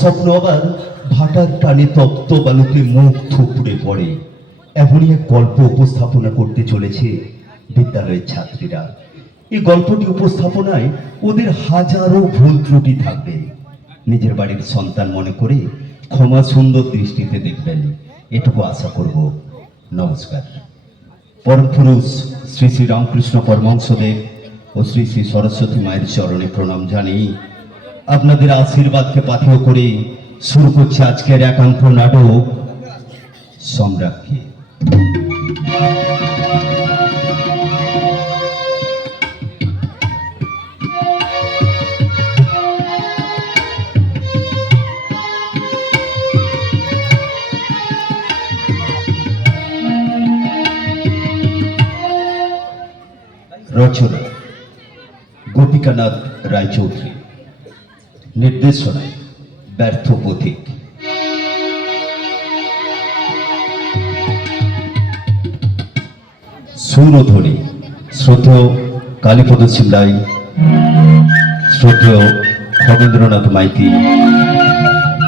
স্বপ্ন আবার ভাটার টানে তপ্ত বালুতে মুখ থুপড়ে পড়ে। এমনই এক গল্প উপস্থাপনা করতে চলেছে বিদ্যালয়ের ছাত্রীরা। এই গল্পটি উপস্থাপনায় ওদের হাজারো ভুল ত্রুটি থাকবে। নিজের বাড়ির সন্তান মনে করে ক্ষমা সুন্দর দৃষ্টিতে দেখবেন, এটুকু আশা করব। নমস্কার। পরম পুরুষ শ্রী শ্রী রামকৃষ্ণ পরমহংসদেব ও শ্রী শ্রী সরস্বতী মায়ের চরণে প্রণাম জানিয়ে আপনাদের আশীর্বাদকে পাথেয় করে শুরু করছে আজকের একান্ত নাটক সম্রাজ্ঞী। রচনা গোপিকানাথ রায়চৌধুরী, নির্দেশনায় ব্যর্থ পথিক। সুরধ্বনি শ্রদ্ধেয় কালীপদ সিংলাই, শ্রদ্ধেয় খগেন্দ্রনাথ মাইতি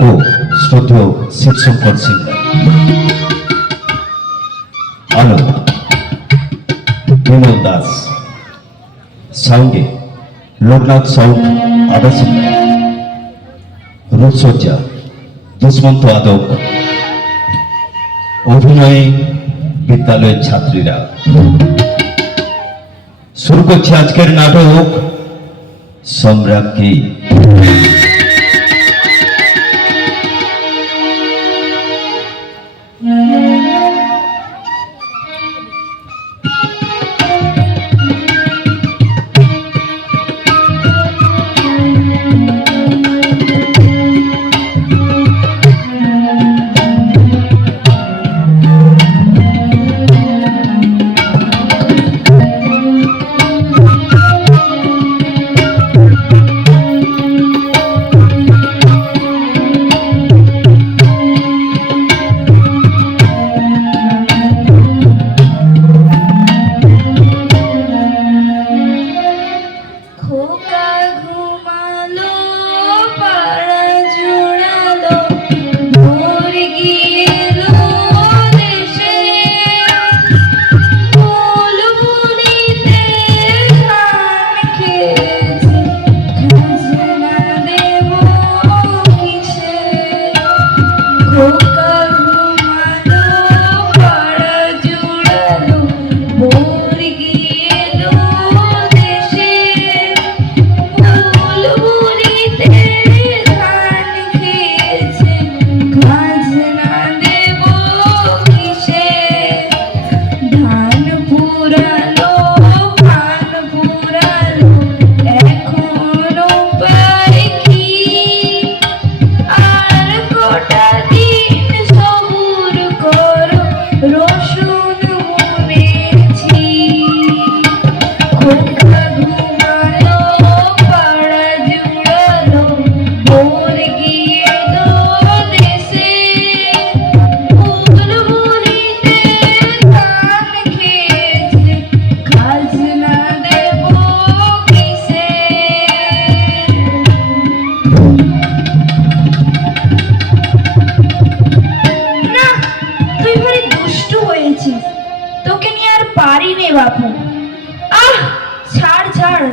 ও শ্রদ্ধেয় শিবশঙ্কর সিংলাই। আলো বিমল দাস, সাউন্ডে লোকনাথ সাউন্ড আবাসিক, রূপসজ্জা দুষ্মন্ত আদক, অভিনয়ে বিদ্যালয়ের ছাত্রীরা। শুরু করছে আজকের নাটক সম্রাজ্ঞী।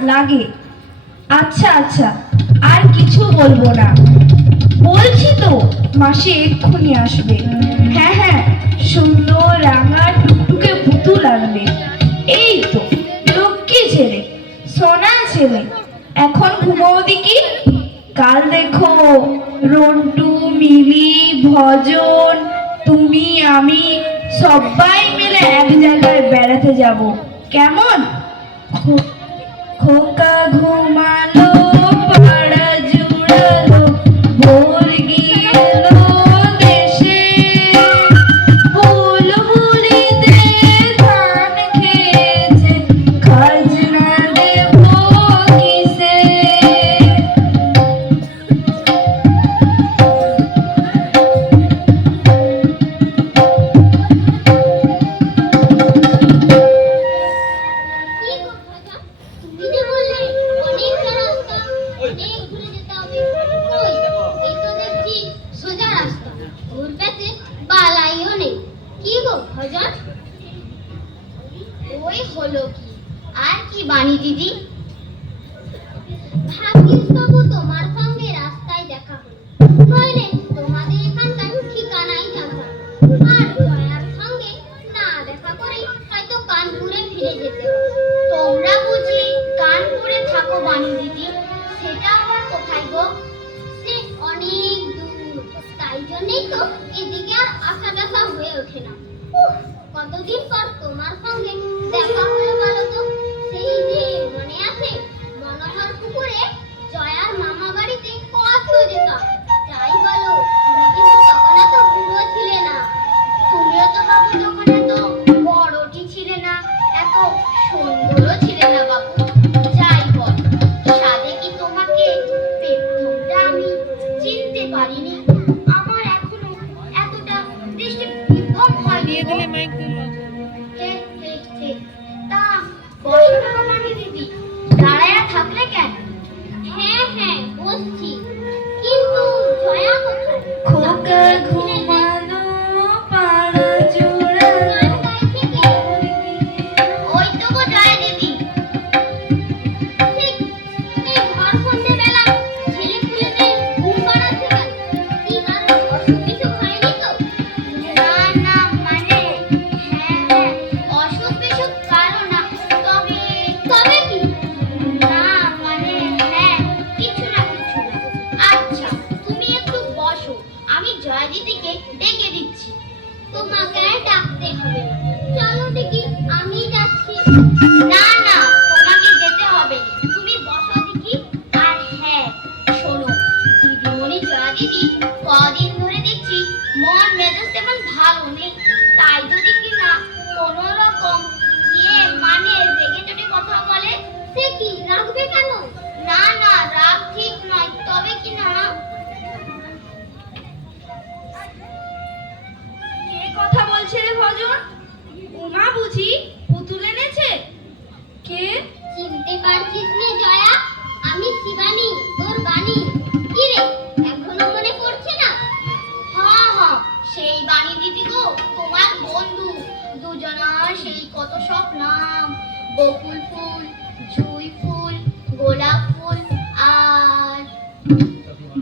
লাগে। আচ্ছা আচ্ছা, আর কিছু বলবো না। বলছি তো মাসি এক্ষুনি আসবে। হ্যাঁ হ্যাঁ, সুন্দর রাঙা টুকটুকে পুতুল আনবে। এই তো লক্ষ্মী ছেলে, সোনা ছেলে। এখন ঘুমাও দিকি। কাল দেখো রন্টু, মিলি, ভজন, তুমি, আমি সবাই মিলে এক জায়গায় বেড়াতে যাব। কেমন? খোকা ঘুমালো, পাড়া জুড়ালো, ভোর গেলো দেশে, বুলবুলিতে ধান খেয়েছে, খাজনা দেব কিসে? দিদি? ভাগ্যিস তবু তোমার সঙ্গে রাস্তায় দেখা হলো, নইলে তোমাদের এখানকার ঠিকানাই জানতাম না। আর জয়ার সঙ্গে না দেখা করেই হয়তো কানপুরে ফিরে যেতে হবে। তোমরা বুঝি কানপুরে থাকো বানি দিদি? সেটা আবার কোথায় গো? সে অনেক দূর, তাই জন্যই তো এদিকে আর আসা যাওয়া হয়ে ওঠে না। কতদিন পর তোমার সঙ্গে দেখা হলো বলো তো? সেই যে মনে আছে মনোহর পুকুরে জয়ার মামা বাড়িতে কত যেতাম। যাই বলো, তুমি কিন্তু তখন এত বুড়ো ছিলে না। তুমিও তো বাবু তখন এত বড়টি ছিলে না, এত সুন্দরও ছিলে না বাবু। যাই বল, সাধে কি তোমাকে প্রথমটা আমি চিনতে পারিনি? আমার এখনো এতটা দৃষ্টি বিভ্রম হয়নি। হে, হে, হে। তা বসো না বানি দিদি, দাঁড়ায়া থাকলে কেন? হ্যাঁ হ্যাঁ বসছি, কিন্তু জয়া কোথায়? খোকা ঘুমানো পাড়া জোড়ালো গান গাইছে কে? ওই তো গো জয়া দিদি। ঠিক এই ঘর সন্ধ্যেবেলা ছেলেপুলেদের ঘুম পাড়াচ্ছে কেন? কি কারণ? অসুখ বিসুখ হয়নি তো? না না, মানে হ্যাঁ হ্যাঁ, অসুখ বিসুখ কারো না, তবে তবে কি? না মানে হ্যাঁ, কিছু না কিছু না। আচ্ছা তুমি একটু বসো, আমি জয়া দিদিকে ডেকে দিচ্ছি। তোমাকে আর ডাকতে হবে না, চলো দেখি আমি যাচ্ছি। না না, তোমাকে যেতে হবে না, তুমি বসো দেখি। আর হ্যাঁ শোনো দিদিমণি, জয়া দিদি কদিন ধরে দেখছি মন মেজাজ তেমন ভালো নেই। তাই যদি কিনা কোনো রকম মানে রেগে চটে কথা বলে, সে কি রাখবে কেন? না না, রাগ ঠিক নয়, তবে কিনা কে কথা বলছে রে ভজন? উমা বুঝি পুতুল এনেছে? কে? চিনতে পারছিস না জয়া? আমি শিবানী, তোর বাণী। কি রে, এখনো মনে পড়ছে না? হ্যাঁ হ্যাঁ, সেই বাণী দিদি গো, তোমার বন্ধু। দুজনার সেই কত সব নাম, বকুল ফুল, জুঁই ফুল, গোলাপ ফুল, আর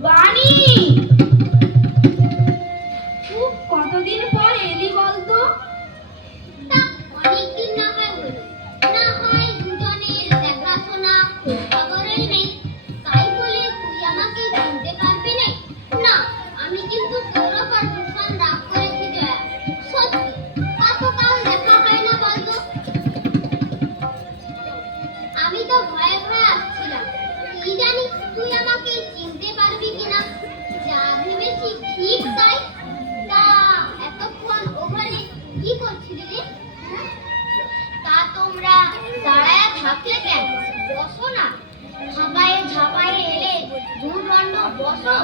বাণী, খুব কতদিন পর এলি বলতো? তা অনেকদিন না হয় হলো, না হয় দুজনের দেখাশোনা খবরই নেই, তাই বলে তুই আমাকে চিনতে পারবি না? না, আমি কিন্তু তোর ওপর ভীষণ রাগ করেছি জয়া, সত্যি। কতকাল দেখা হয় না বলতো? আমি তো ভয়ে ভয়ে আসছিলাম, কি জানি তুই আমাকে চিনতে পারবি কিনা। যা ভেবেছি ঠিক তাই। তা এতক্ষণ ওখানে কি করছিলি রে? তা তোমরা দাঁড়ায় থাকলে কেন? বসো না, ঝাপায়ে ঝাপায়ে এলে দুদণ্ড বসো,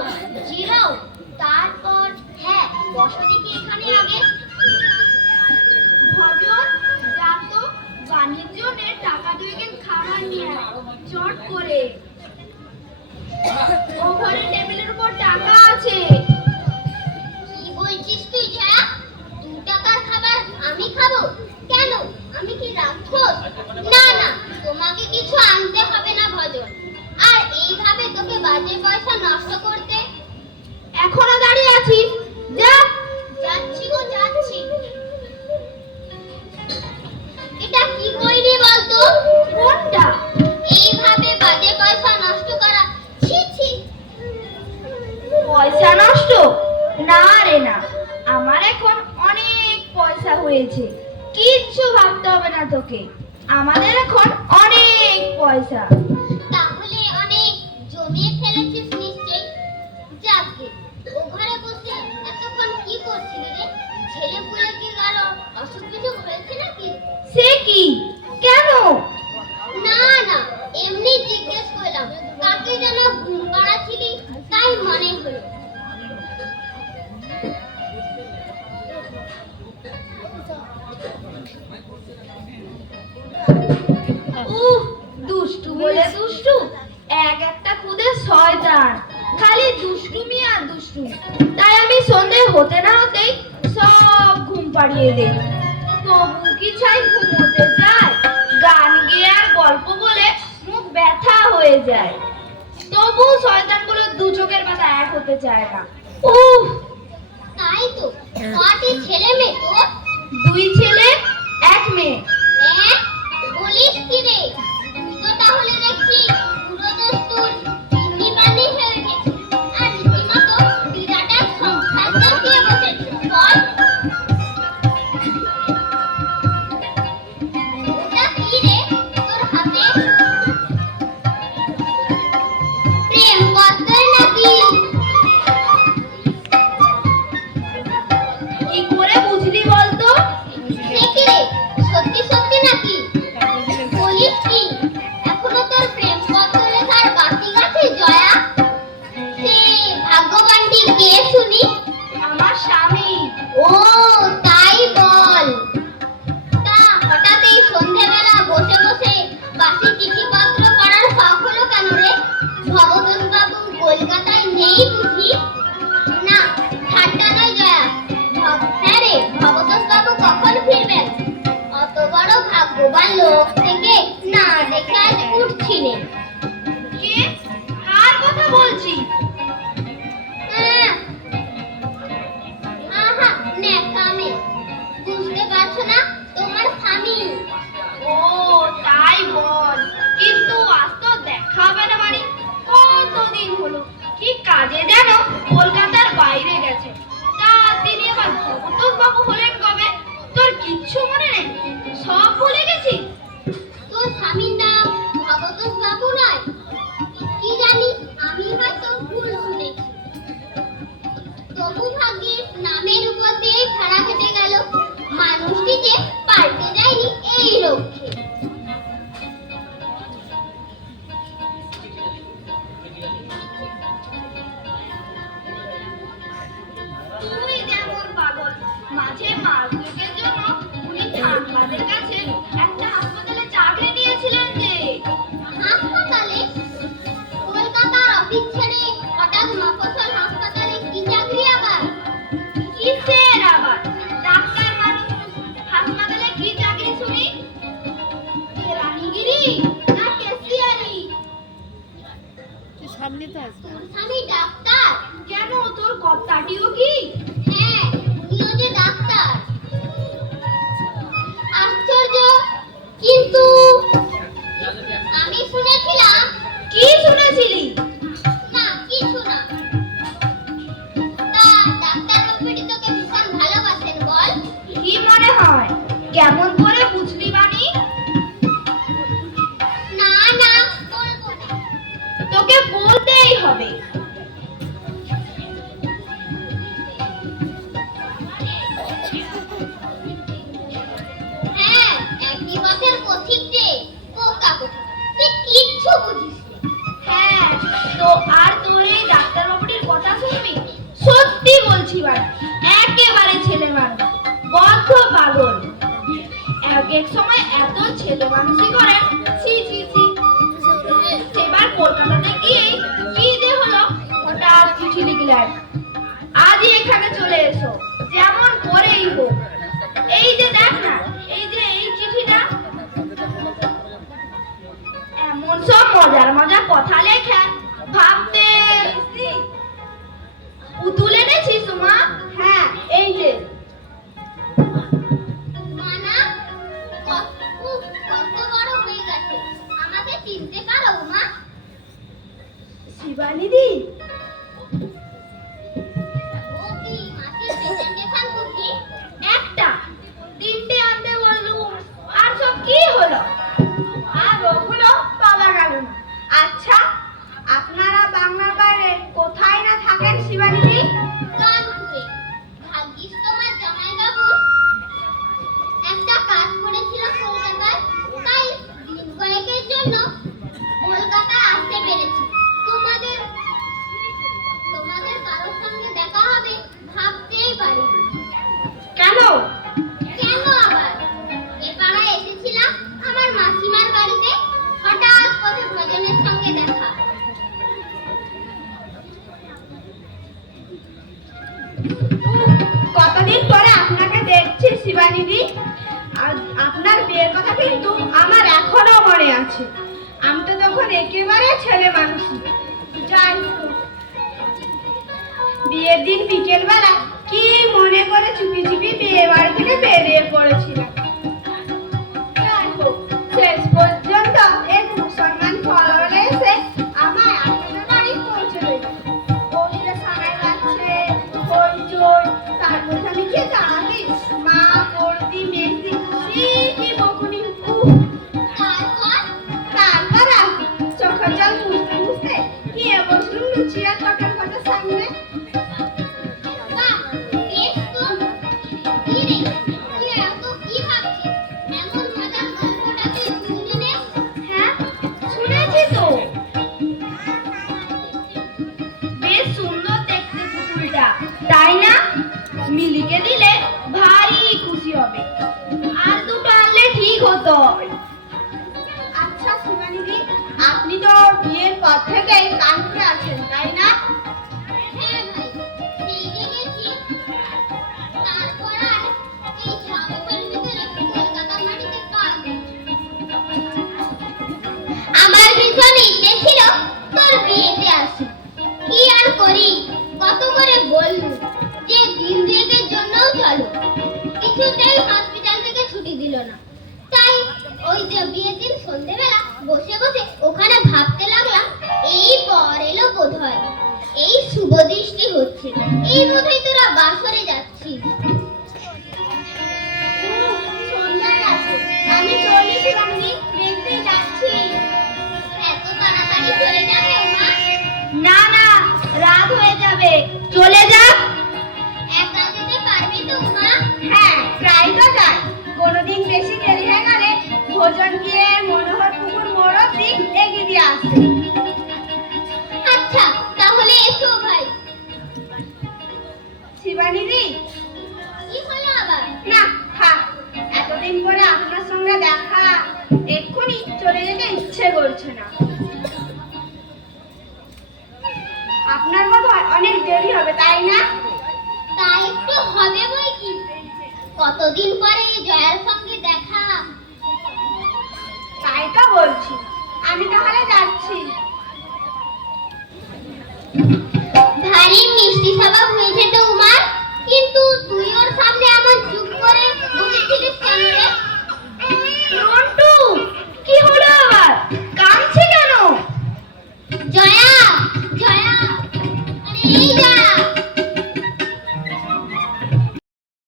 জিরাও, তারপর হ্যাঁ বসো দেখি এখানে আগে। ভজন, যা তো বাণীর জন্য টাকা দুয়েকের খাবার নিয়ে আয়, চট করে। ও ঘরে টেবিলের উপর টাকা আছে। কি বলছিস তুই জয়া? 2 টাকার খাবার আমি খাবো? কেন, আমি কি রাক্ষস? না না, তোমাকে কিছু আনতে হবে না ভজন। আর এইভাবে তোকে বাজে পয়সা নষ্ট করতে। এখনো দাঁড়িয়ে আছিস? যা। যাচ্ছি গো যাচ্ছি। এটা কি কইলি বলতো? কোনটা? এইভাবে বাজে পয়সা নষ্ট করা, ছি ছি। পয়সা নষ্ট? না রে না, আমার এখন অনেক পয়সা হয়েছে, কিচ্ছু ভাবতে হবে না তোকে। আমাদের এখন অনেক পয়সা। তাহলে অনেক জমিয়ে ফেলেছিস নিশ্চয়ই। যাকে ও ঘরে বসে এতক্ষণ কি করছিলি রে? ছেলে পুলে কি কারো অসুখ বিসুখ হয়েছে নাকি? সে কি? কেন? না না, এমনি জিজ্ঞেস করলাম, কাকে যেন ঘুম পাড়াচ্ছিলি, তাই মনে হলো। উহ, দুষ্টু বলে দুষ্টু, এক একটা খুদে শয়তান, খালি দুষ্টুমি আর দুষ্টুমি। তাই আমি সন্ধে হতে না হতেই সব ঘুম পাড়িয়ে দেই। তবু কি চাই ঘুমোতে যায়? গান গেয়ে আর গল্প বলে মুখ ব্যথা হয়ে যায়, তবু শয়তানগুলো দু চোখের পাতা এক হতে চায় না। উফ, তাই তো, কটি ছেলে মেয়ে তোর? 2 ছেলে 1 মেয়ে। বলিস কি রে? তুই তো তাহলে দেখছি পুরো দস্তুর পিন্ডি বাঁধি হয়ে গেছিস, আর রীতিমতো বিরাট এক সংসার চালিয়ে বসেছিস। বল, ওটা কি রে তোর হাতে? প্রেম পত্র নাকি? কি করে বুঝলি বলতো? সে কি রে, সত্যি সত্যি নাকি? বলিস কি, এখনো তোর প্রেম পত্র লেখার বাকি আছে জয়া? সে ভাগ্যবানটি কে শুনি? আমার স্বামী। ও তাই বল। তা হঠাৎ এই সন্ধেবেলা বসে বসে বাসি চিঠিপত্র পড়ার শখ হলো কেন রে? ভবতোষ বাবু কলকাতায় নেই বুঝি? না, ঠাট্টা নয় জয়া। হ্যাঁ রে, ভবতোষ বাবু কখন ফিরবেন? অত বড় ভাগ্যবান লোক থেকে না দেখে আজ উঠছিলেন। কে? কার কথা বলছিস? আহা, ন্যাকামে। বুঝতে পারছো না? তোমার স্বামী। ও তাই বল, কিন্তু আজ তো দেখা হবে না মানে? কতদিন হলো, কি কাজে যেন কলকাতার বাইরে গেছে। তা তিনি আবার ভবতোষ বাবু হলেন কবে? তোর কিচ্ছু মনে নেই? সব ভুলে গেছিস? তোর স্বামীর নাম ভবতোষ বাবু নয়? কি জানি, আমি হয়তো ভুল শুনেছি। তবু ভাগ্যিস নামের উপর দিয়ে ছাড়া কেটে গেল। মানুষটি যে পাল্টে যায়নি এই লক্ষ্যে। তুই যেমন পাগল, মাঝে মালযোগের জন্য উনি ঠাকুমাদের কাছে একটা হাসপাতালে চাকরি নিয়েছিলেন যে। হাসপাতালে? কলকাতার অফিস ছেড়ে হঠাৎ মফস্বল হাসপাতালে কি চাকরি আবার? কিসের আবার? ডাক্তার মানুষ, হাসপাতালে কি চাকরি শুনি? রানীগিরি না ক্যাশিয়ারি? সামনে তো আছে। তোর স্বামী ডাক্তার? কেন, তোর কর্তাটিও কি? হ্যাঁ, উনিও যে ডাক্তার। আশ্চর্য, কিন্তু আমি শুনেছিলাম। কি শুনেছিলি? না, কিছু না। তা ডাক্তার বাবুটি তোকে ভীষণ ভালোবাসেন বল? কি মনে হয়? কেমন করে বুঝলি বানি? না না, বলবো না। তোকে বলতেই হবে। হ্যাঁ, একই পথের পথিক যে, বোকা কোথা। তুই কিচ্ছু বুঝিস না। হ্যাঁ, তো আর তোর এই ডাক্তার বাবুটির কথা শুনবি? সত্যি বলছি বাড়ি, একেবারে ছেলে মানুষ, বদ্ধ পাগল। এক এক সময় এত ছেলে মানুষই করেন, ছি ছি ছি। সেবার কলকাতাতে গিয়ে কি যে হলো, হঠাৎ চিঠি লিখলেন, আজই এখানে চলে এসো, যেমন করেই হোক। এই যে দেখ না, এই যে এই চিঠিটা, এমন সব মজার মজার কথা লেখেন, ভাবতে পুতুল এনেছিস মা? হ্যাঁ, এই যে। মানা, কত বড় হয়ে গেছে, আমাকে চিনতে পারো মা? শিবানিদি। ও কি মাসির প্রেজেন্টেশন বুঝি? একটা 3টে আনতে বললুম, আর সব কি হলো? আর ওগুলো পাওয়া গেল না। আচ্ছা, আপনারা বাংলার বাইরে কোথায় না থাকেন শিবানিদি? কানপুরে। ভাগ্যিস তোমার জামাইবাবু একটা কাজ করেছিল কলকাতায়, তাই দিন কয়েকের জন্য কলকাতা আসতে পেরেছি। তোমাদের তোমাদের কারোর সঙ্গে দেখা হবে ভাবতেই পারি। কেন? কেন আবার? এ পাড়ায় এসেছিলাম আমার মাসিমার বাড়িতে, হঠাৎ পথে ভজনের সঙ্গে দেখা। কতদিন পরে আপনাকে দেখছি শিবানিদি। আর আপনার বিয়ের কথা কিন্তু আমার এখনো মনে আছে। আমি তো তখন একেবারে ছেলে মানুষই। যাই হোক, বিয়ের দিন বিকেল বেলা কি মনে করে চুপি চুপি বিয়ে বাড়ি থেকে বেরিয়ে পড়েছিলাম। যাই হোক, শেষ পর্যন্ত এক মুসলমান ফলরে এসে আমার আপনাদের বাড়ি পৌঁছে দিল। বসে সানাই যাচ্ছে, হইচই, তার মধ্যে আমি কি জানি মা পড়তি মেয়েছি কি বকুনি। তারপর আর চোখের জল মুছতে মুছতে গিয়ে বসলুম লুচিয়া কটার কটার সামনে। বাহ, বেশ তো। কি রে, তুই এত কি ভাবছিস? এমন মজার গল্পটা তুই শুনলি নে? হ্যাঁ, শুনেছি তো। বেশ সুন্দর দেখতে পুতুলটা, তাই না? মিলিকে দিলে ভারী খুশি হবে। আর দুটো আনলে ঠিক হতো। আচ্ছা শিবানীদি, আপনি তো বিয়ের পর থেকেই কানপুরে আছেন, তাই না? হ্যাঁ ভাই, সেই দেখেছি। তারপর আর এই ঝামেলার ভিতরে কলকাতা মাটিতে পা দিয়েছি। আমার ভীষণ ইচ্ছে ছিল তোর বিয়েতে আসি। কি আর করি, কত করে বললু যে দিন দুয়েকের জন্যও চলো। কিছুতেই হসপিটাল থেকে ছুটি দিল না। তাই ওই যে বিয়ের দিন সন্ধ্যেবেলা বসে বসে ওখানে ভাবতে লাগলাম, এই পর এলো বোধহয়, এই শুভ দৃষ্টি হচ্ছে, এই বোধহয় তোরা বাসরে যাচ্ছিস। সন্ধ্যায় আছে, আমি চলি শিবানী, দেখতে যাচ্ছি। এত তাড়াতাড়ি চলে যাবে মা? না না, রাত হয়ে যাবে, চলে যা। একা যেতে পারবি তো মা? হ্যাঁ, প্রায় তো যাই। কোনোদিন বেশি দেরি হয়ে গেলে ভোজন গিয়ে মনোহর পুকুর মোড় অব্দি এগিয়ে দিয়ে আসবে। আচ্ছা, তাহলে এসো ভাই। শিবানীদি, কি হলো আবার? না থাক, এতদিন পরে আপনার সঙ্গে দেখা, এক্ষুনি চলে যেতে ইচ্ছে করছে না। আপনার বোধ হয় অনেক দেরি হবে, তাই না? তা একটু হবে বই কি, কতদিন পরে জয়ার সঙ্গে দেখা। তাই তো বলছি, আমি তাহলে যাচ্ছি। ভারী মিষ্টি স্বভাব হয়েছে তো উমার, কিন্তু তুই ওর সামনে এমন চুপ করে বসেছিলিস কেন রে? রন্টু, কি হলো আবার? কাঁদছে কেন? জয়া, জয়া, আরে এই জয়া।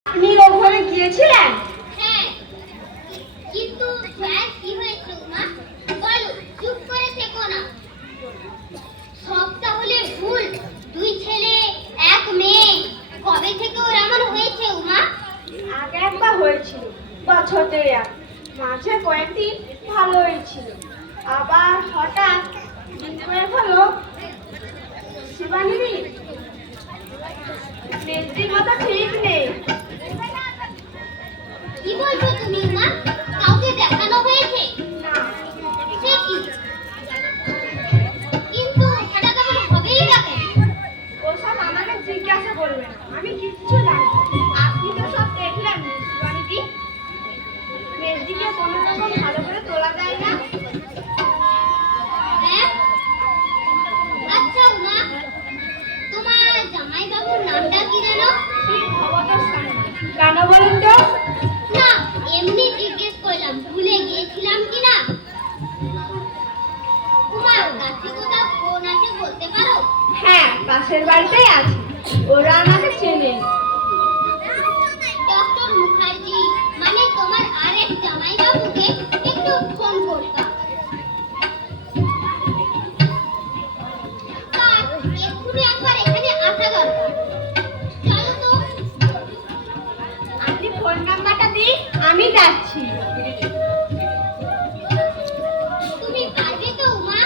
আপনি ওখানে গিয়েছিলেন? হ্যাঁ, কিন্তু জয়া কি হয়েছে উমা? বলো, চুপ করে থেকো না। সব তাহলে ভুল, দুই ছেলে এক মেয়ে, কবে থেকে ওর এমন হয়েছে উমা? আগে একবার হয়েছিল, বছর দেড়েক, মাঝে কয়েকদিন ভালোই ছিল, আবার হঠাৎ হয়ে হলো। শিবানীদি, মেজদির কথা ঠিক নেই। কি বলছো তুমি উমা? কাউকে দেখানো হয়েছে? না, সে কি? কিন্তু সেটা কেমন হবেই না কেন? ওসব আমাকে জিজ্ঞাসা করবে না, আমি কিচ্ছু জানি না। আপনি তো সব দেখলেন শিবানীদি, মেজদিকে কোনো রকম ভালো করে তোলা যায় না। হ্যাঁ? আচ্ছা উমা, তোমার জামাইবাবুর নামটা কি যেন? শ্রী ভবতোষ সান্যাল। কেন বলুন তো? না, এমনি জিজ্ঞেস করলাম, ভুলে গিয়েছিলাম কি না। উমা, কাছে কোথাও ফোন আছে বলতে পারো? হ্যাঁ, পাশের বাড়িতেই আছে, ওরা আমাকে চেনে। ডক্টর মুখার্জি, মানে তোমার আরেক জামাইবাবুকে একটু ফোন করতাম। তার এক্ষুনি একবার এখানে আসা দরকার। চলো তো। আপনি ফোন নাম্বারটা দিন, আমি যাচ্ছি। তুমি পারবে তো উমা?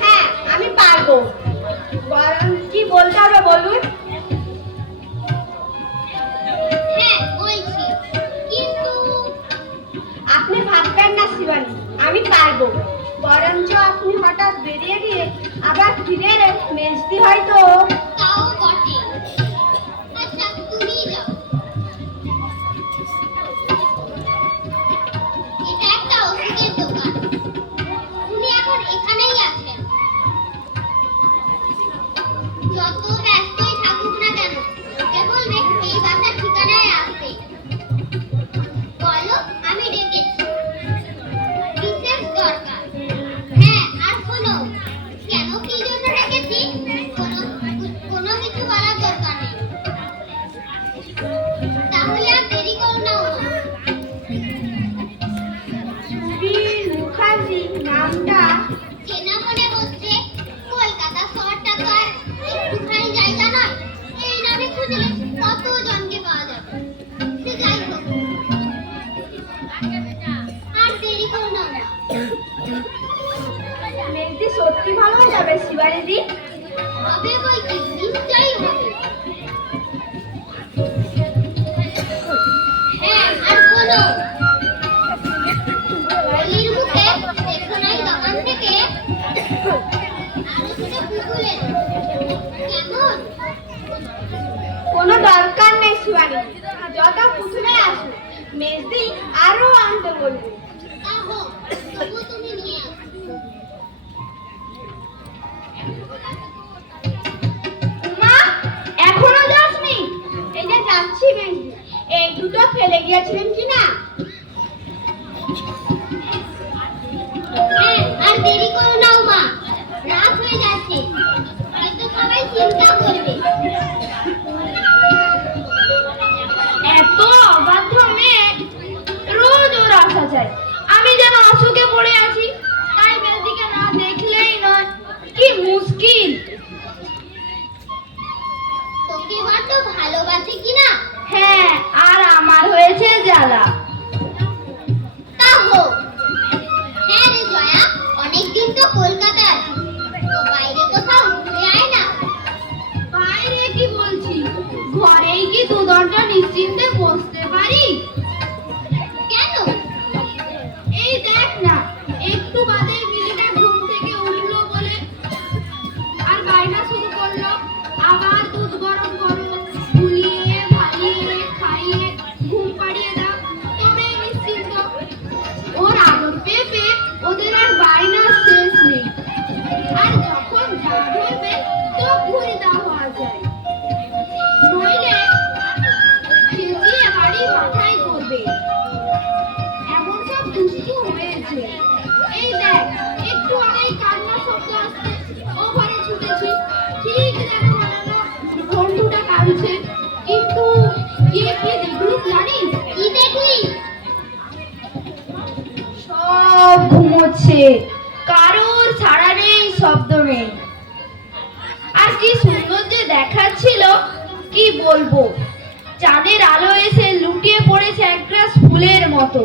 হ্যাঁ, আমি পারবো। কি বলতে হবে বলুন? হ্যাঁ, বলছি, কিন্তু আপনি ভাববেন না শিবানী, আমি পারবো। বরঞ্চ আপনি হঠাৎ বেরিয়ে গিয়ে আবার ফিরে এলে মেজদি হয়তো। তাও বটে। আচ্ছা, তুমি যাও। ছেলে কত জনকে পাওয়া যাবে। সে যাই হোক, আর দেরি করো না মা। মেয়েটি সত্যি ভালো হয়ে যাবে শিবানীদি। হবে বই কি, নিশ্চয়ই হবে। হ্যাঁ, আর শোনো, গলির মুখে স্টেশনারি দোকান থেকে আরো দুটো পুতুল এনো। কেমন? কোনো দরকার নেই শিবানী, যত পুতুলে আসো মেজদি আরো আনতে বলবে। তা হোক, তবু তুমি নিয়ে আসো। মা এখনো যাসনি? এই যে যাচ্ছি মেজদি। এই দুটো ফেলে গিয়েছিলেন কিনা? হ্যাঁ, আর দেরি করো না মা, রাত হয়ে যাচ্ছে, হয়তো সবাই চিন্তা করবে। এত অবাধ্য মেয়ে, রোজ ওর আসা যায়। আমি যেন অসুখে পড়ে আছি, তাই মেয়েদিকে না দেখলেই নয়। কি মুশকিল। তোকে বড্ড ভালোবাসে কিনা? হ্যাঁ, আর আমার হয়েছে জ্বালা। তা হোক। হ্যাঁ রে জয়া, অনেকদিন তো কলকাতা আছি, তো বাইরে কোথাও ঘুরে আয় না। বাইরে কি বলছি, ঘরেই কি দু দরজা নিশ্চিন্তে বসতে পারি? কেন? এই দেখ না, একটু বাদে মিলিটা ঘুম থেকে উঠলো বলে আর বায়না শুরু করলো, আবার দুধ গরম করো, ফুলিয়ে ভালিয়ে খাইয়ে ঘুম পাড়িয়ে দাও, তবে নিশ্চিন্ত। ওর আদর পেয়ে পেয়ে ওদের আর বায়নার শেষ নেই। আর যখন যা ধরবে তো ঘুরিদা হওয়া যায়, নইলে চেঁচিয়ে বাড়ি মাথায় করবে। এমন সব দুষ্টু হয়েছে। এই দেখ, একটু আগেই কান্নার শব্দ আসছে, ও ঘরে ছুটেছি, ঠিক যেন বানানো ঘন্টুটা কাঁদছে। কিন্তু গিয়ে কি দেখলুম জানিস? কি দেখলি? সব ঘুমোচ্ছে, কারোর ছাড়া নেই, শব্দ নেই। আর কি সুন্দর যে দেখাচ্ছিল, কি বলবো। চাঁদের আলো এসে লুটিয়ে পড়েছে একগ্রাস ফুলের মতো।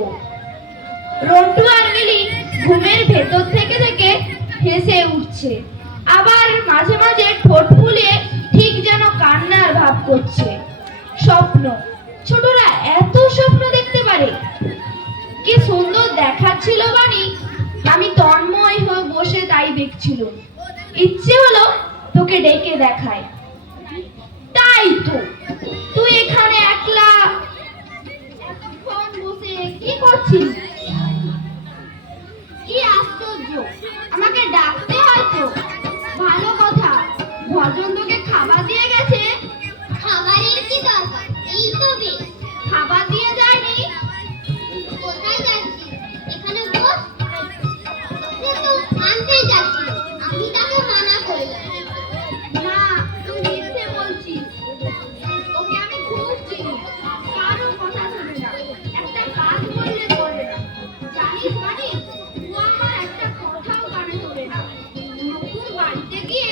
রন্টু আর মিলি ঘুমের ভেতর থেকে থেকে হেসে উঠছে, আবার মাঝে মাঝে ঠোঁট ফুলিয়ে ঠিক যেন কান্নার ভাব করছে। স্বপ্ন, ছোটরা এত স্বপ্ন দেখতে পারে। কি সুন্দর দেখাচ্ছিল বাণী, আমি তন্ময় হয়ে বসে তাই দেখছিল। ইচ্ছে হলো তোকে ডেকে দেখায়। তাই তো, তুই এখানে একলা এতক্ষণ বসে কি করছিস? কি আশ্চর্য, আমাকে ডাকতে হয়তো। ভালো কথা, ভজন তোকে খাবার দিয়ে গেছে। খাবারের কি দরকার, এই তো বেশ। খাবার দিয়ে যায়নি? কোথায় যাচ্ছি? এখানে বস। সে তো আনতে যাচ্ছিল, আমি তাকে মানা করলাম। না, তুই মিথ্যে বলছিস। ওকে আমি খুব চিনি, কারো কথা শোনে না, একটা কাজ বললে করে না। জানিস মানে, ও আমার একটা কথাও কানে তোলে না। নতুন বাড়িতে গিয়ে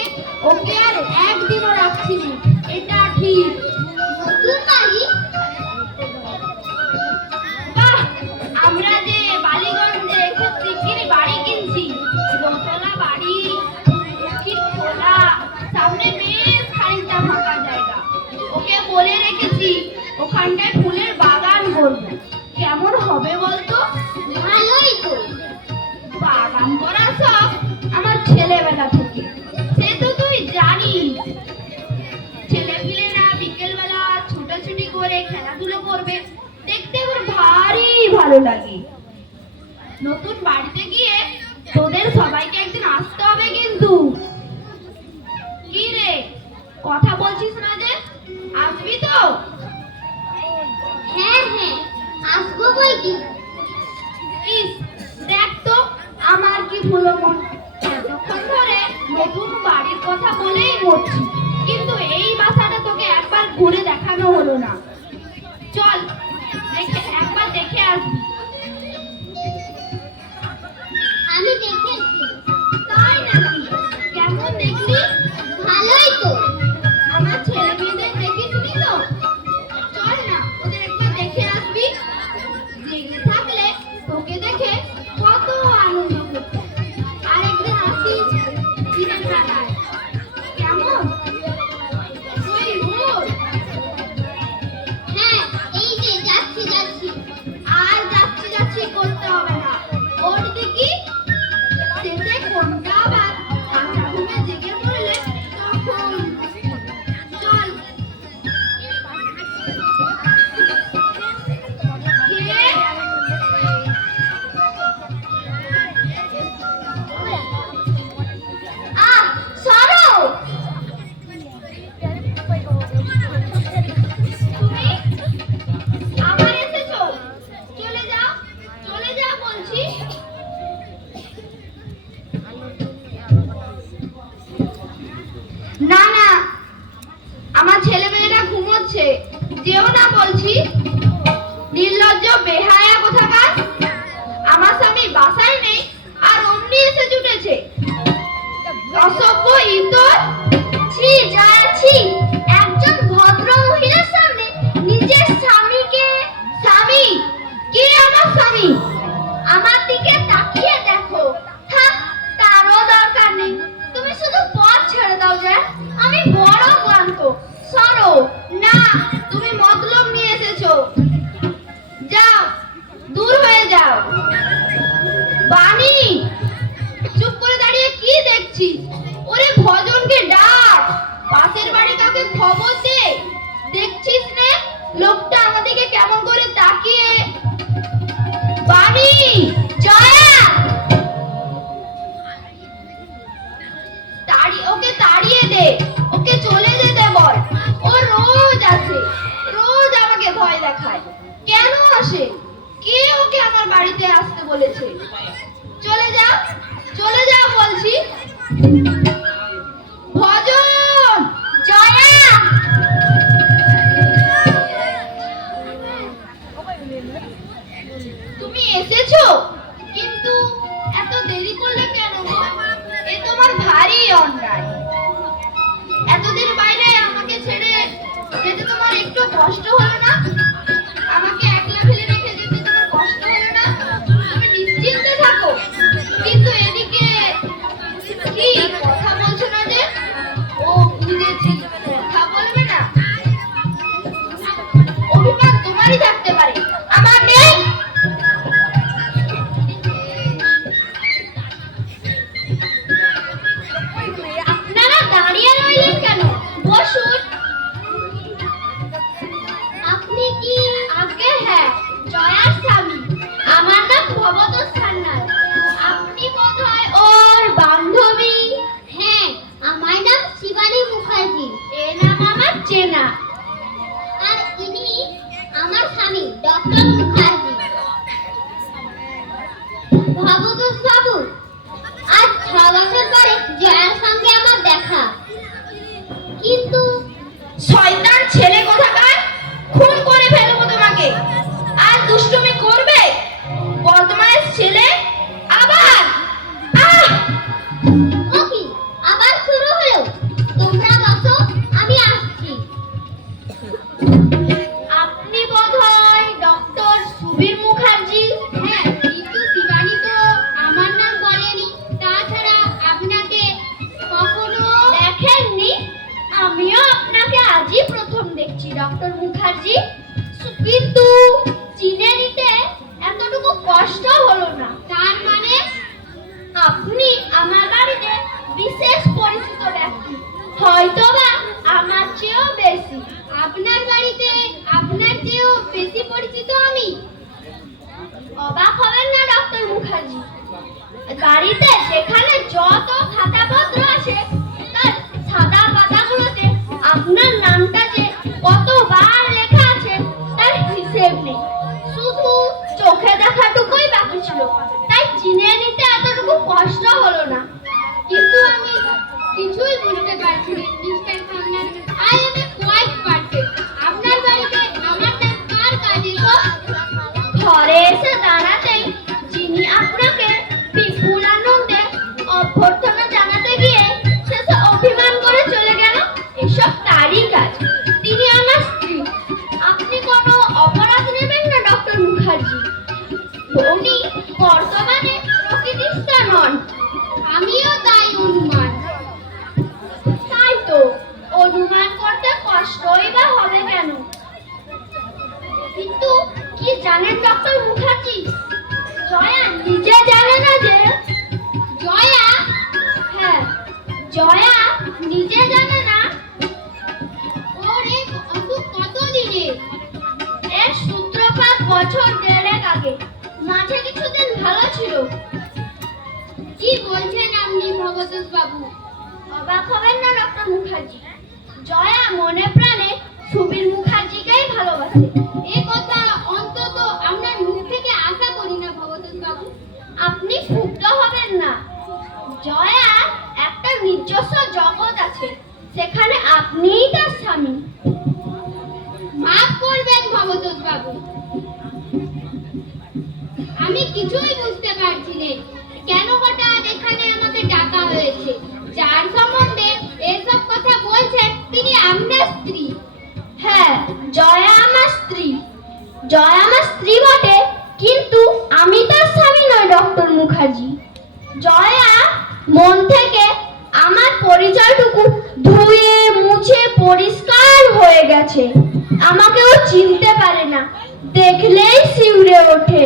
ওকে আর একদিনও রাখছিনি, এটা ঠিক। নতুন বাড়ি? বাহ, আমরা যে বালিগঞ্জে খুব শিগগিরই বাড়ি কিনছি। দোতলা বাড়ি, কি খোলা, সামনে বেশ খানিকটা ফাঁকা জায়গা। ওকে বলে রেখেছি ওখানটায় ফুলের বাগান করবো। কেমন হবে বলতো? ভালোই তো। বাগান করার শখ আমার ছেলেবেলা থেকে, সে তো তুই জানিস। ছেলেপিলেরা বিকেলবেলা ছুটোছুটি করে খেলাধুলো করবে, দেখতে আমার ভারী ভালো লাগে। নতুন বাড়িতে গিয়ে তোদের সবাইকে একদিন আসতে হবে কিন্তু। কি রে, কথা বলছিস না যে? আসবি তো? হ্যাঁ হ্যাঁ, আসবো বই কি। ইস, দেখ তো আমার কি ভুলো মন। এতক্ষণ ধরে নতুন বাড়ির কথা বলেই মরছি, কিন্তু এই বাসাটা তোকে একবার ঘুরে দেখানো হলো না। চল একবার দেখে আসবি। আমি দেখেছি। তাই নাকি? কেমন দেখলি? ভালোই তো। আমার ছেলে মেয়েদের দেখিসনি তো? যেও না বলছি। নির্লজ্জ বেহায়া কোথাকার। আমার স্বামী বাসায় নেই আর অমনি এসে জুটেছে। অসভ্য ইতর। ছি যাচ্ছি একজন ভদ্র মহিলার সামনে নিজের স্বামীকে। স্বামী? কে আমার স্বামী? আমার দিকে তাকিয়ে দেখো। থাক, তারও দরকার নেই। তুমি শুধু পথ ছেড়ে দাও যে, আমি বড় ক্লান্ত। সরো। না, তুমি মতলব নিয়ে এসেছো। যাও, দূর হয়ে যাও। বাণী, চুপ করে দাঁড়িয়ে কি দেখছিস? ওরে ভজনকে ডাক। পাশের বাড়ি কাউকে খবর দে। দেখছিস নে লোকটা আমাদেরকে কেমন করে তাকিয়ে। বাণী! জয়া! ওকে তাড়িয়ে দে। ওকে চলে যেতে বল। ও রোজ আসে, রোজ আমাকে ভয় দেখায়। কেন আসে? কে ওকে আমার বাড়িতে আসতে বলেছে? চলে যা, চলে যা বলছি। ভজন! জয়া! তুমি এসেছো, কিন্তু এত দেরি করলে কেন গো? এ তোমার ভারী অন্যায়। এতদিন বাইরে আমাকে ছেড়ে যেতে তোমার একটু কষ্ট হলো না? আমাকে একলা ফেলে রেখে যেতে তোমার কষ্ট হলো না? তুমি নিশ্চিন্তে থাকো। কিন্তু এদিকে কি কথা বলছো না যে? ও বুঝেছি, কথা বলবে না। অভিমান তোমারই থাকতে পারে, আমার নেই। আপনারা দাঁড়িয়ে রইলেন কেন? বসুন। আপনি কি? আগে হ্যাঁ, জয়ার স্বামী। আমার নাম ভবতোষ খান্নার। আপনি বোধহয় ওর বান্ধবী। হ্যাঁ, আমার নাম শিবানী মুখার্জি। এ নাম আমার চেনা। আর ইনি আমার স্বামী ডক্টর মুখার্জি। ভবতোষ বাবু, আজ 6 বছর পরে জয়ার সঙ্গে আমার দেখা। কিন্তু শয়তান ছেলে কোথাকার! খুন করে ফেলবো তোমাকে। আর দুষ্টুমি করবে? বদমাইশ ছেলে! আবার আহ! ও কি আবার শুরু হলো? তোমরা বসো, আমি আসছি। আপনি বোধহয় ডক্টর সুবীর মুখার্জি। হ্যাঁ, কিন্তু শিবানী তো আমার নাম বলেনি। তাছাড়া আপনাকে কখনো দেখেননি। আমিও আপনাকে আজই প্রথম দেখছি ডক্টর মুখার্জি। কিন্তু চিনে নিতে এতটুকু কষ্ট হলো না। তার মানে আপনি আমার বাড়িতে বিশেষ পরিচিত ব্যক্তি, হয়তোবা আমার চেয়েও বেশি। আপনার বাড়িতে আপনার চেয়েও বেশি পরিচিত আমি? অবাক হবেন না ডক্টর মুখার্জি। গাড়িতে সেখানে যত খাতাপত্র আছে তার সাদা পাতাগুলোতে আপনার নামটা যে কতবার লেখা আছে তার হিসেব নেই। শুধু চোখে দেখাটুকুই বাকি ছিল, তাই চিনে নিতে এতটুকু কষ্ট হলো না। কিন্তু আমি কিছুই বুঝতে পারছি না মিস্টার খান্নার। I am quite perfect. আপনার বাড়িতে আমার নাম কার কাজে গো? ঘরে এসে দাঁড়াতেই যিনি আপনাকে বিপুল আনন্দে অভ্যর্থনা জানাতে গিয়ে শেষে অভিমান করে চলে গেল, এসব তারই কাজ। তিনি আমার স্ত্রী। আপনি কোনো অপরাধ নেবেন না ডক্টর মুখার্জি। উনি বর্তমানে প্রকৃতিস্থ নন। আমিও তাই অনুমান। তাই তো, অনুমান করতে কষ্টই বা হবে কেন? কিন্তু কি জানেন ডক্টর মুখার্জি, জয়া নিজে জানে না যে। জয়া? হ্যাঁ, জয়া নিজে জানে না। ওরে কত দিনে? এর সূত্রপাত বছর 1.5 আগে। মাঝে কিছুদিন ভালো ছিল। কি বলছেন আপনি ভবতোষ বাবু? অবাক হবেন না ডক্টর মুখার্জি। জয়া মনে প্রাণে সুবীর মুখার্জিকেই ভালোবাসে। এ কথা অন্তত আপনার মুখ থেকে আশা করি না ভবতোষ বাবু। আপনি ক্ষুব্ধ হবেন না। জয়া একটা নিজস্ব জগৎ আছে, সেখানে আপনিই তার স্বামী। মাফ ভবতোষ বাবু। আমি কিছুই বুঝতে পারছি না কেন হঠাৎ এখানে আমাকে ডাকা হয়েছে। যার সম্বন্ধে এসব কথা বলছেন তিনি আপনার স্ত্রী। হ্যাঁ, জয়া আমার স্ত্রী। জয়া আমার স্ত্রী বটে, কিন্তু আমি তার স্বামী নই ডক্টর মুখার্জি। জয়া মন থেকে আমার পরিচয়টুকু ধুয়ে মুছে পরিষ্কার হয়ে গেছে। আমাকে ও চিনতে পারে না, দেখলেই শিউরে ওঠে,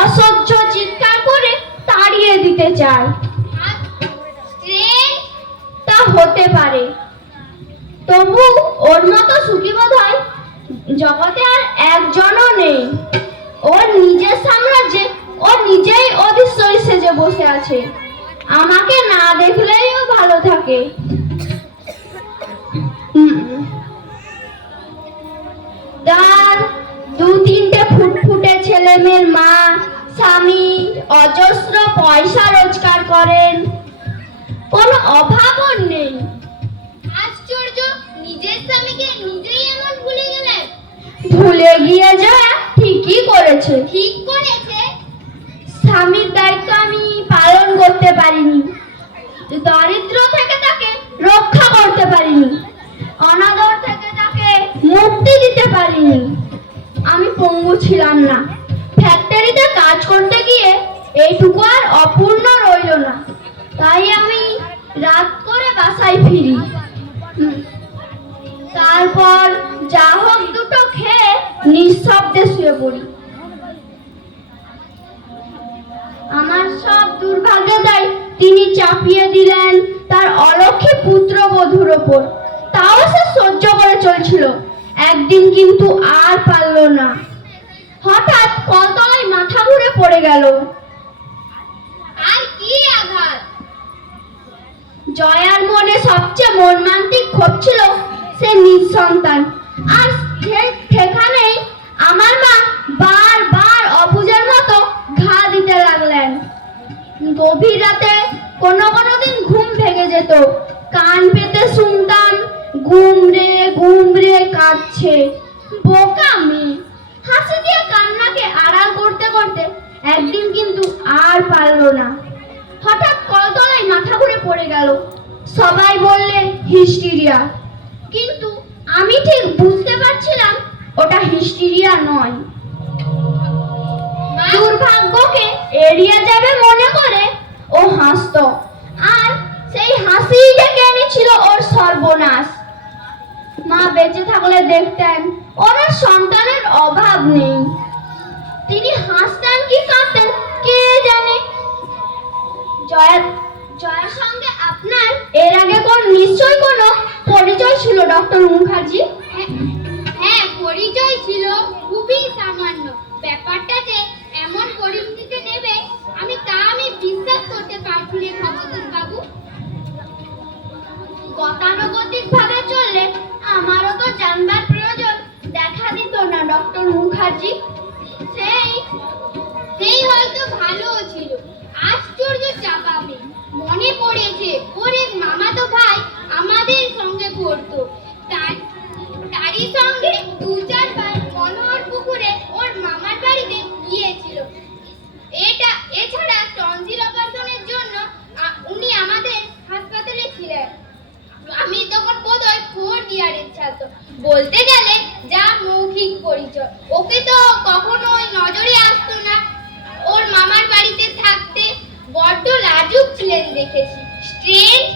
অসহ্য চিৎকার করে তাড়িয়ে দিতে চায়। স্ট্রেঞ্জ, তা হতে পারে, তবু ওর মতো সুখী বোধ হয় জগতে আর একজনও নেই। ওর নিজের সাম্রাজ্যে ও নিজেই অধীশ্বরী সেজে বসে আছে। আমাকে না দেখলেই ও ভালো থাকে। তার 2-3টে ফুটফুটে ছেলে মেয়ের মা, স্বামী, অজস্র পয়সা রোজগার করেন, কোনো অভাবও নেই। আশ্চর্য, নিজের স্বামীকে নিজেই এমন ভুলে গেলেন। ভুলে গিয়ে জয়া ঠিকই করেছে। ঠিক করেছে। স্বামীর দায়িত্ব আমি পালন করতে পারিনি, দরিদ্র থেকে তাকে রক্ষা করতে পারিনি, অনাদর থেকে তাকে মুক্তি দিতে পারিনি। আমি পঙ্গু ছিলাম না। ফ্যাক্টরিতে কাজ করতে গিয়ে এইটুকু আর অপূর্ণ রইল না, তাই আমি রাত করে বাসায় ফিরি। তারপর যা হোক দুটো খেয়ে নিঃশব্দে শুয়ে পড়ি। আমার সব দুর্ভাগ্য দায় তিনি চাপিয়ে দিলেন তার অলক্ষী পুত্রবধূর ওপর। তাও সে সহ্য করে চলছিল। একদিন কিন্তু আর পারল না। হঠাৎ কলতলায় মাথা ঘুরে পড়ে গেল। আর কি আঘাত! জয়ার মনে সবচেয়ে মর্মান্তিক ক্ষোভ ছিল সে নিঃসন্তান। আর সেখানেই আমার মা বারবার অবুঝের মতো ঘা দিতে লাগলেন। গভীর রাতে কোনো দিন ঘুম ভেঙে যেত। কান পেতে শুনতাম গুমরে গুমরে কাঁদছে। বোকা মেয়ে। হাসি দিয়ে কান্নাকে আড়াল করতে করতে একদিন কিন্তু আর পারল না। হঠাৎ কলতলায় মাথা ঘুরে পড়ে গেল। সবাই বললেন হিস্টিরিয়া, কিন্তু আমি ঠিক বুঝতে পারছিলাম ওটা হিস্টিরিয়া নয়। দুর্ভাগ্যকে এড়িয়ে যাবে মনে করে ও হাসতো, আর সেই হাসিই ডেকে এনেছিল ওর সর্বনাশ। মা বেঁচে থাকলে দেখতেন ওর আর সন্তানের অভাব নেই। তিনি হাসতেন কি কাঁদতেন কে জানে। জয়ার সঙ্গে আপনার এর আগে নিশ্চয়ই কোনো পরিচয় ছিল ডক্টর মুখার্জি? হ্যাঁ, পরিচয় ছিল, খুবই সামান্য। ব্যাপারটা যে এমন পরিস্থিতিতে নেবে আমি বিশ্বাস করতে পারছি না ভবতোষ বাবু। গতানুগতিক ভাবে চললে আমারও তো জানবার প্রয়োজন দেখা দিত না ডক্টর মুখার্জি। সেই হয়তো ভালোও ছিল। আশ্চর্য চাপাবে, মনে পড়েছে ওর এক মামাতো ভাই আমাদের সঙ্গে পড়তো। তারই সঙ্গে 2-4 বার মনোহর পুকুরে ওর মামার বাড়িতে গিয়েছিল। এছাড়া টনসিল অপারেশনের জন্য উনি আমাদের হাসপাতালে ছিলেন। আমি তখন বোধহয় 4th ইয়ারের ছাত্র। বলতে গেলে যা মৌখিক পরিচয়, ওকে তো কখনোই নজরে আসতো না। ওর মামার বাড়িতে থাকতে বড্ড লাজুক ছিলেন দেখেছি। স্ট্রেঞ্জ,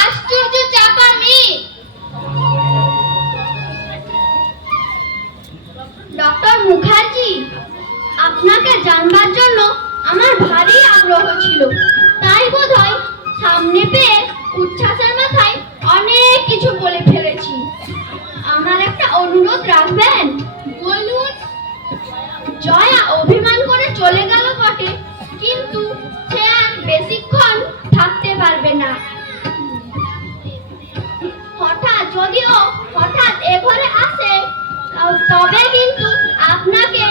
আশ্চর্য চাপা মেয়ে। ডক্টর মুখার্জি, আপনাকে জানবার জন্য আমার ভারী আগ্রহ ছিল, তাই বোধহয় সামনে পেয়ে উচ্ছ্বাসের মাথায় অনেক কিছু বলে ফেলেছি। আমার একটা অনুরোধ রাখবেন? বলুন। জয়া অভিমান করে চলে গেল বটে, কিন্তু সে আর বেশিক্ষণ থাকতে পারবে না। হঠাৎ এ ঘরে আসে, তবে কিন্তু আপনাকে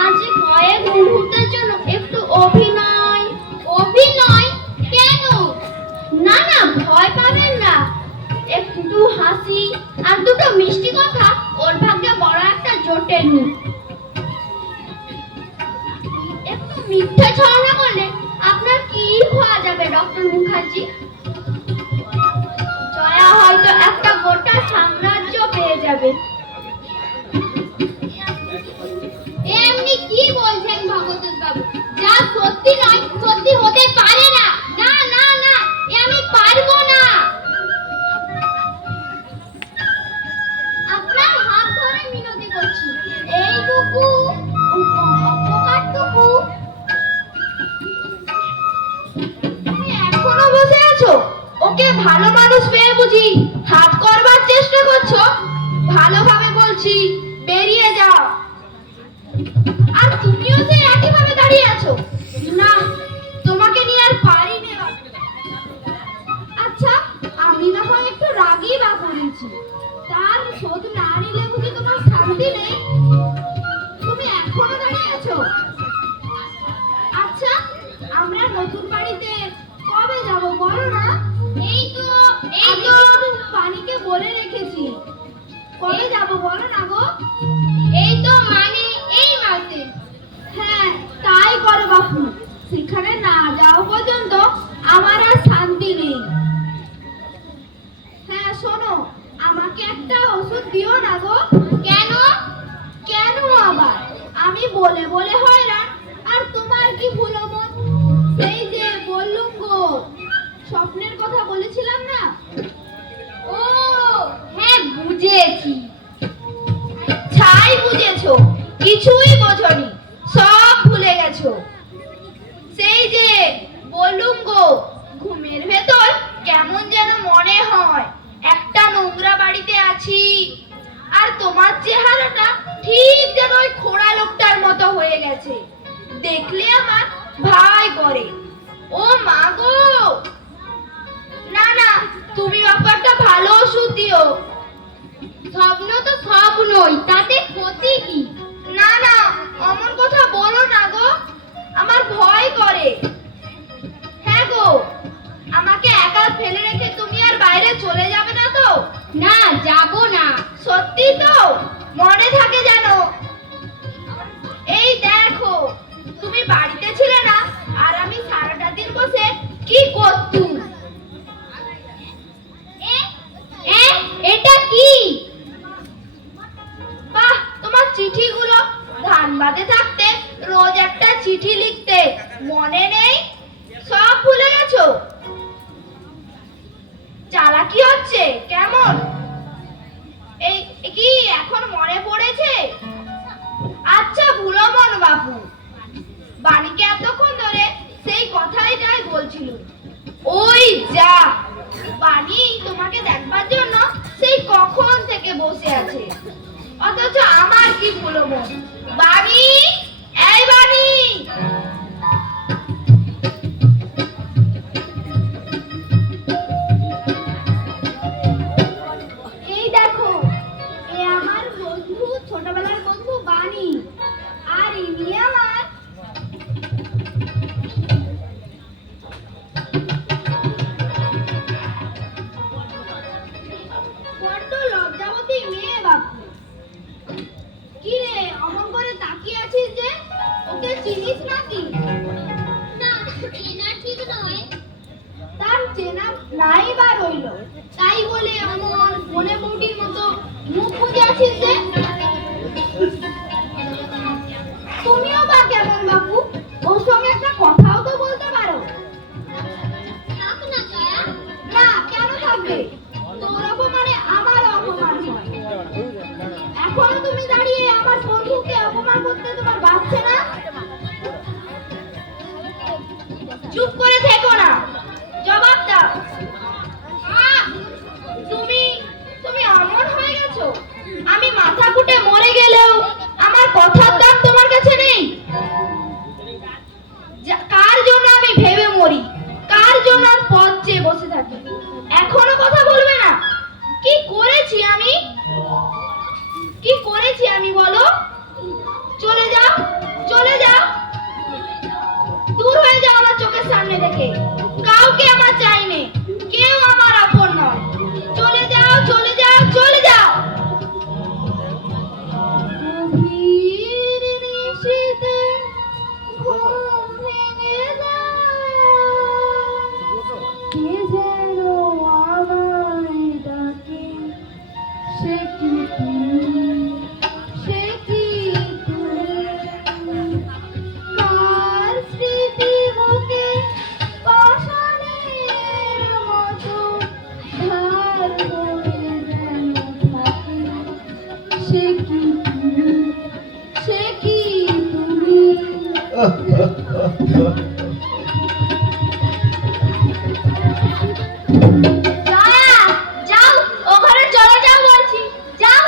আজ কয়েক মুহূর্তের জন্য একটু অভিনয়। কেন? না, ভয় পাবেন না। একটু হাসি আর দুটো মিষ্টি কথা ওর ভাগ্যে বড় একটা জোটেনি। মিথ্যা ছলনা করলে আপনার কি হওয়া যাবে ডক্টর মুখার্জি? জয়া হয়তো একটা গোটা সাম্রাজ্য পেয়ে যাবে। এমনি কি বলছেন ভগতোষ বাবু? যা সত্যি নয় সত্যি হতে পারে না। না না না, এ আমি পারবো না। আপনার হাত ধরে মিনতি করছি, এইটুকু উপকারটুকু। তুমি এখনো বসে আছো? ওকে ভালো মানুষ পেয়ে বুঝি হাত করবার চেষ্টা করছো? ভালোভাবে বলছি, বেরিয়ে যাও। আর তুমিও যে একইভাবে দাঁড়িয়ে আছো। না, তোমাকে নিয়ে আর পারি না। আচ্ছা, আমি না হয় একটু রাগই বা করেছি, তার শোধ না নিলে বুঝি তোমার শান্তি নেই? তুমি এখনো দাঁড়িয়ে আছো? আচ্ছা, আমরা নতুন বাড়িতে কবে যাব বলো না? এই তো পানিকে বলে রেখেছি, কবে যাব বলো না গো? এই তো মানে এই মাসে। হ্যাঁ, তাই করো বাপু। সেখানে না যাও পর্যন্ত আমার আর শান্তি নেই। হ্যাঁ শোনো, আমাকে একটা ওষুধ দিও না গো। কেন? কেন আবার? আমি বলে বলে হয়রান, আর তোমার কি ভুলো মন? সেই যে বললুম গো, স্বপ্নের কথা বলেছিলাম না? ও হ্যাঁ, বুঝেছি। ছাই বুঝেছো, কিছুই বোঝনি, সব ভুলে গেছো। সেই যে বললুম গো, ঘুমের ভেতর কেমন যেন মনে হয় একটা নোংরা বাড়িতে আছি, আর তোমার চেহারাটা ঠিক যেন ওই খোড়া লোকটার মতো হয়ে গেছে। দেখলে আমার ভয় করে। ও মা গো! না না, তুমি ব্যাপারটা ভালো ওষুধ দিও। স্বপ্ন তো স্বপ্নই, তাতে ক্ষতি কি? না না, অমন কথা বলো না গো, আমার ভয় করে। হ্যাঁ গো, আমাকে একা ফেলে রেখে তুমি আর বাইরে চলে যাবে না তো? না, যাব না। সত্যি তো? মনে থাকে জানো? এই দেখো, তুমি বাড়িতে ছিলে না, আর আমি সারাটা দিন বসে কি করতুম। এটা কি? বাহ, তোমার চিঠিগুলো। ধানবাদে থাকতে রোজ একটা চিঠি লিখতে, মনে নেই? সব ভুলে গেছো? চালাকি হচ্ছে কেমন? এই কি এখন মনে পড়েছে? আচ্ছা ভুলো মন বাপু, বাণীকে এতক্ষণ ধরে সেই কথাটাই বলছিল। ওই যা, বাণী তোমাকে দেখবার জন্য সেই কখন থেকে বসে আছে, অথচ আমার কি ভুলো মন। বাণী, এই বাণী! এই দেখো, এ আমার বন্ধু, ছোটবেলার বন্ধু বাণী, আর ইনি আমার বড্ড লজ্জাবতী মেয়ে বাপু। কি রে, অমন করে তাকিয়ে আছিস যে? ওকে চিনিস নাকি? না, চেনা ঠিক নয়। তার চেনা নাই বা রইল, তাই বলে অমন মনে বউটির মতো মুখ বুজে আছিস যে? তুমিও বা কেমন বাপু? ওর সঙ্গে একটা কথাও তো বলতে পারো। থাক না জয়া। না, কেন থাকবে? তোর অপমানে আমার অপমান হয়। এখনো তুমি দাঁড়িয়ে আমার বন্ধুকে অপমান করতে তোমার বাঁচছে না? চুপ করে থেকো না, জবাব দাও। তুমি তুমি অমন হয়ে গেছো, আমি মাথা ফুটে মরে গেলেও আমার কথার দাম তোমার কাছে নেই? কার জন্য আমি ভেবে মরি, কার জন্য আমি পথ চেয়ে বসে থাকি, এখনো কথা বলবে না? কি করেছি আমি? কি করেছি আমি বলো? চলে যাও, চলে যাও, দূর হয়ে যাও আমার চোখের সামনে থেকে। কাউকে আমার চাই নেই, কেউ আমার আপন নয়। চলে যাও, চলে যাও, চলে যাও। গভীর নিশীথে ঘুম কি তুমি, সে কি তুমি। জয়া, যাও, ও ঘরে চলে যাও বলছি, যাও।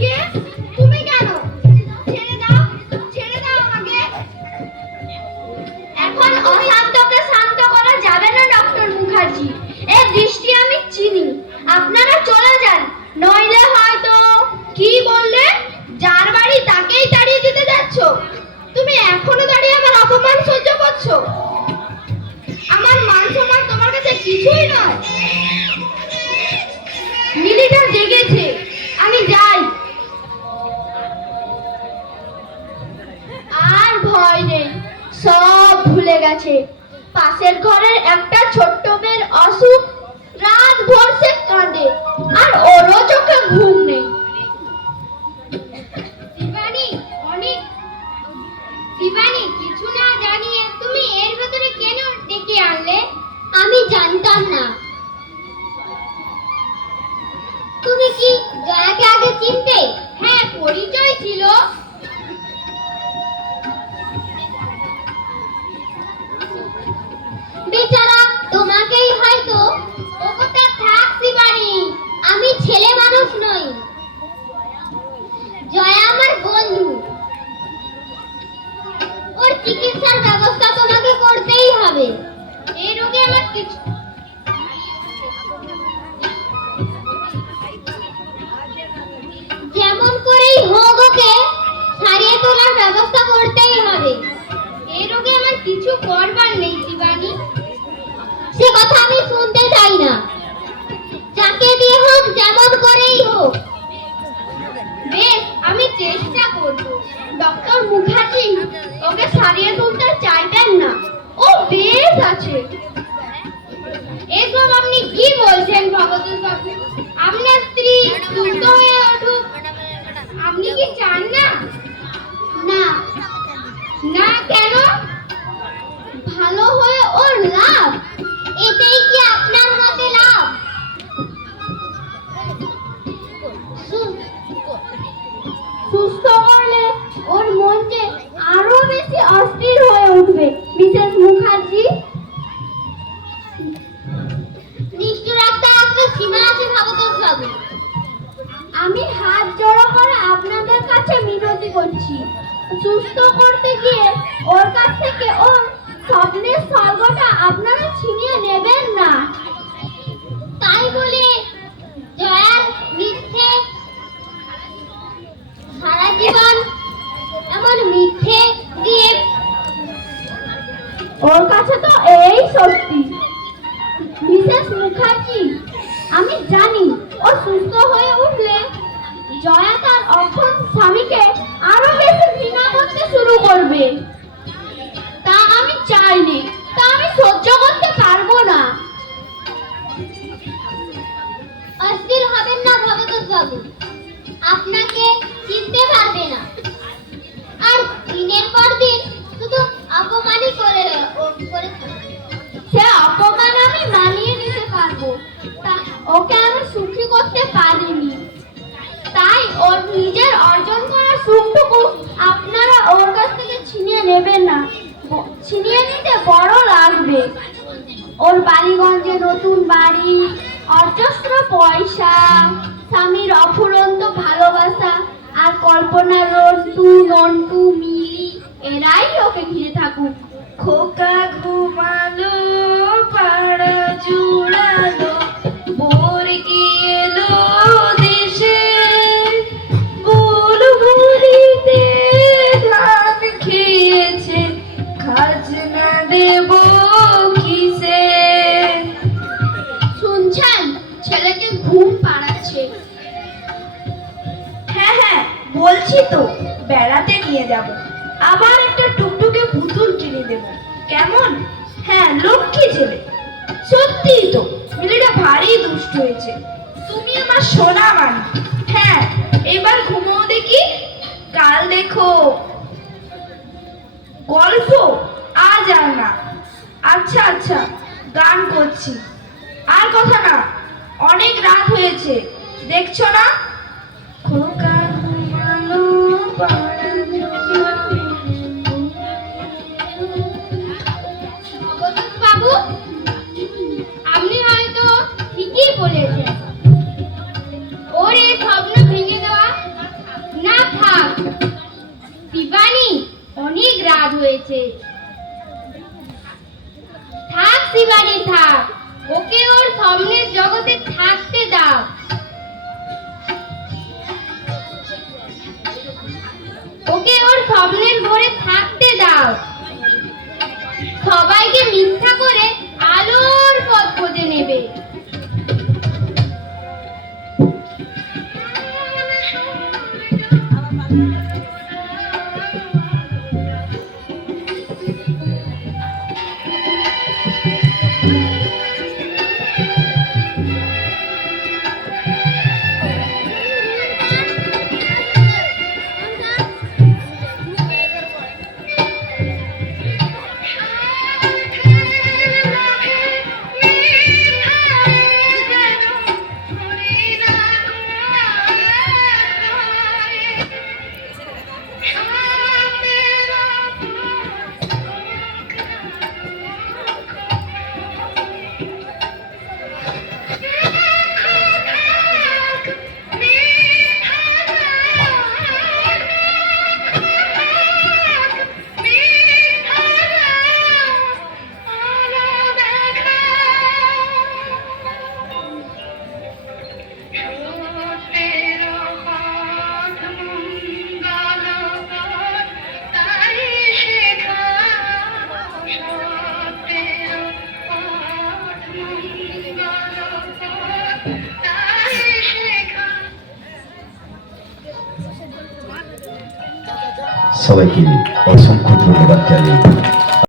কে? তুমি কেন? ছেড়ে দাও আমাকে। এখন অশান্তকে শান্ত করা যাবে না ডক্টর মুখার্জি। এই দৃষ্টি আমি চিনি। আপনারা চলে যান, নইলে হয়তো। কি বললে? যার বাড়ি তাকেই তাড়িয়ে দিতে যাচ্ছ? তুমি এখনো দাঁড়িয়ে আমার অপমান সহ্য করছো? আমার মান সম্মান তোমার কাছে কিছুই নয়। মিলিটা জেগেছে, আমি যাই। আর ভয় নেই, সব ভুলে গেছে। পাশের ঘরের একটা ছোট্ট মেয়ের অসুখ, রাত ভোর সে কাঁদে, আর ওরও চোখে ঘুম নেই। শিবানী, কিছু না জানিয়ে তুমি এর ভেতরে কেন ডেকে আনলে? আমি জানতাম না। তুমি কি জয়াকে আগে চিনতে? হ্যাঁ, পরিচয় ছিল। বেচারা তোমাকেই হয়তো। ও কোথায় থাক শিবানী, আমি ছেলে মানুষ নই। জয়া আমার বন্ধু। ওর চিকিৎসার ব্যবস্থা তোমাকে করতেই হবে। এই রোগে আমার কিছু যেমন করেই হোক ওকে সারিয়ে তোলার ব্যবস্থা করতেই হবে। এই রোগে আমার কিছু করবার নেই শিবানী। সে কথা আমি শুনতে চাই না। যাকে দিয়ে হোক, যেমন করেই হোক। বেশ, আমি চেষ্টা করব। ডক্টর মুখার্জি ওকে সারিয়ে তুলতে চাইবেন না, ও বেশ আছে। এসব আপনি কি বলছেন ভগত বাবু? আপনার স্ত্রী সুস্থ হয়ে উঠুক, আপনি কি চান না? না। না কেন? ভালো হয়ে ওর লাভ। এতেই কি আপনার মতে লাভ? সুস্থ করলে ওর মন যে আরো বেশি অস্থির হয়ে উঠবে মিসেস মুখার্জি। নিষ্ঠুরতার একটা সীমা আছে ভগত বাবু। আমি হাত জড়ো করে আপনাদের কাছে মিনতি করছি, সুস্থ করতে গিয়ে ওর কাছ থেকে ওর স্বপ্নের স্বর্গটা আপনারা ছিনিয়ে নেবেন না। তাই বলে জয়ার মিথ্যে সারা জীবন এমন মিথ্যে দিয়ে ওর কাছে তো এই সত্যি। মিসেস মুখার্জি, আমি জানি ও সুস্থ হয়ে উঠলে জয়া তার অক্ষম স্বামীকে আরো বেশি ঘৃণা করতে শুরু করবে। তা আমি চাইনি, তা আমি সহ্য করতে পারবো না। অস্থির হবেন না ভগত বাবু, আপনাকে চিনতে পারবে না। আর দিনের পর দিন শুধু অপমানই করে থাকবে। সে অপমান আমি মানিয়ে নিতে পারবো, ওকে আমি সুখী করতে পারিনি। তাই ওর নিজের অর্জন করা সুখটুকু আপনারা ওর কাছ থেকে ছিনিয়ে নেবেন না। ছিনিয়ে নিতে বড় লাগবে। ওর বালিগঞ্জে নতুন বাড়ি, অজস্র পয়সা, স্বামীর অফুরন্ত ভালোবাসা, আর কল্পনার রন্টু নন্টু মিলি, এরাই ওকে ঘিরে থাকুক। খোকা ঘুমালো, পাড়া জুড়ালো, ভোর গেলো দেশে, বুলবুলিতে ধান খেয়েছে, খাজনা দেব কিসে। শুনছেন, ছেলেকে ঘুম পাড়াচ্ছে। হ্যাঁ হ্যাঁ, বলছি তো, বেড়াতে নিয়ে যাব। আবার একটা টুকটুকে পুতুল কিনে দেব, কেমন? হ্যাঁ, লক্ষ্মী ছেলে। সত্যিই তো, মিলিটা ভারী দুষ্ট হয়েছে। তুমি আমার সোনা মানি। হ্যাঁ, এবার ঘুমোও দেখি, কাল দেখো। গল্প আজ আর না। আচ্ছা আচ্ছা, গান করছি। আর কথা না, অনেক রাত হয়েছে, দেখছো না? খোকা ঘুমালো পরাণ অবদূত বাবু, আপনি হয়তো ঠিকই বলেছেন। ওর এই স্বপ্ন ভেঙে দেওয়া না থাক। শিবানী, অনেক রাত হয়েছে। থাক শিবানী, থাক। ওকে ওর স্বপ্নের জগতে থাকতে দাও। ওকে ওর স্বপ্নের ঘরে থাকতে দাও। সবাইকে মিথ্যা করে আলোর পথ খুঁজে নেবে। সবাইকে অসংখ্য ধন্যবাদ জানিয়ে